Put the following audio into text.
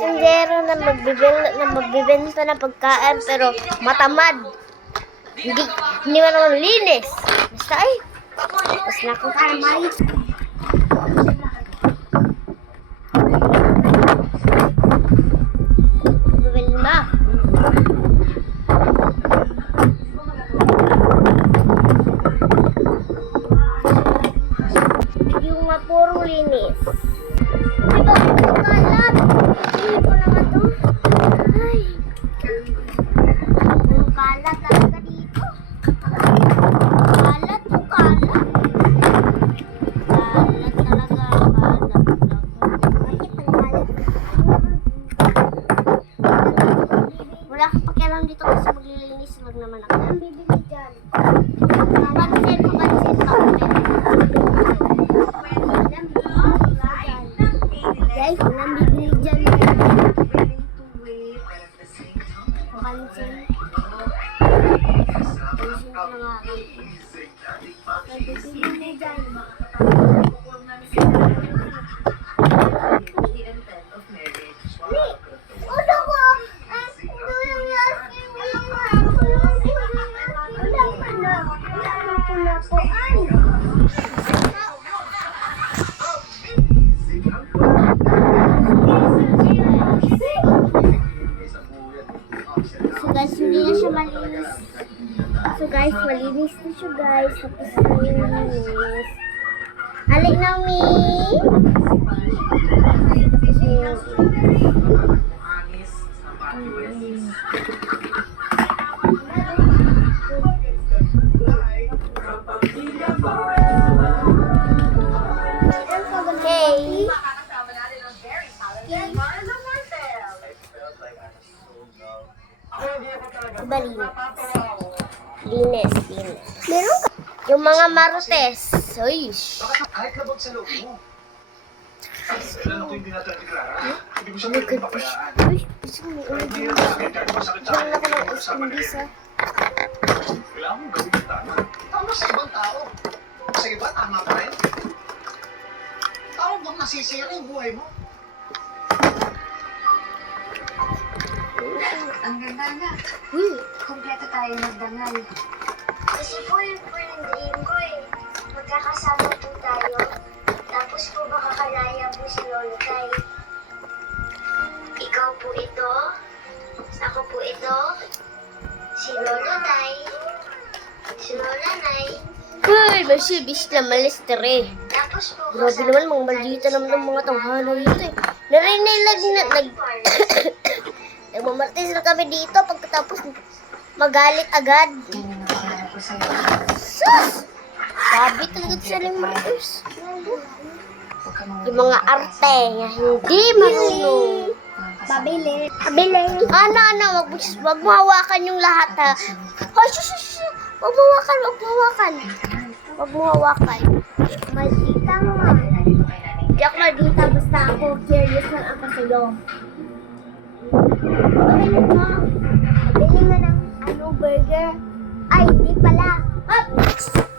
tindero na magbibenta ng pagkain pero matamad. Hindi man naman linis. Basta ay. Tapos na ako kamay. Bibili na. Yung puro linis. Ito, kalat. Hindi ko naman to. Ay. Ang kalat talaga dito. Kalat to kalat. Kalat talaga. Bakit ang kalat? Wala akong pakialam dito kasi maglilinis lang naman ako. Ang bibili dyan. Papansin. Guys, walang bibili dyan. Papansin. Papansin ko na nga. May bibili dyan. So guys, hindi na siya malinis. So guys, malinis na siya guys. Tapos na yung malinis. Halik na mi! Okay. Linis. Meron ka? Yung mga marites. Uy. Kahit labag sa loob mo. Alam ko yung dinatang ni Clara. Hindi mo siya pwede pabayaan. Uy, gusto mo Hindi na masakit kahit masakit sa Diyan ako ng kasama na imbis yun. Kailangan mong gawin yung tama. Tama sa ibang tao. Sa iba, tama pa rin. Tama bang nasisira yung buhay mo? Ang ganda na. Uy. Kompleto tayo magdangal. Kasi po yun po yung dream ko eh. Magkakasama po tayo. Tapos po makakalaya po si Lolo Tay. Ikaw po ito. Ako po ito. Si Lolo Tay. Si Lola Nay. Uy, masibis na malistere. Tapos po Grabe naman, mga maldita naman ng mga tanghala dito eh. Narinig nagmamartis na kami dito pagkatapos magalit agad. Yan ang nakaharap ko sa'yo. Sus! Sabi talaga sila ng martis. Huwag ka Yung mga arte na hindi marunong. Pabili. Ano, wag mo hawakan yung lahat ha. Hoy, shush. Wag mo hawakan. Wag mo hawakan. Maldita mo nga. Hindi ako maldita, basta ako curious lang ako sa'yo. Pabili mo. Pabili mo ng burger. Ay, di pala. Hop!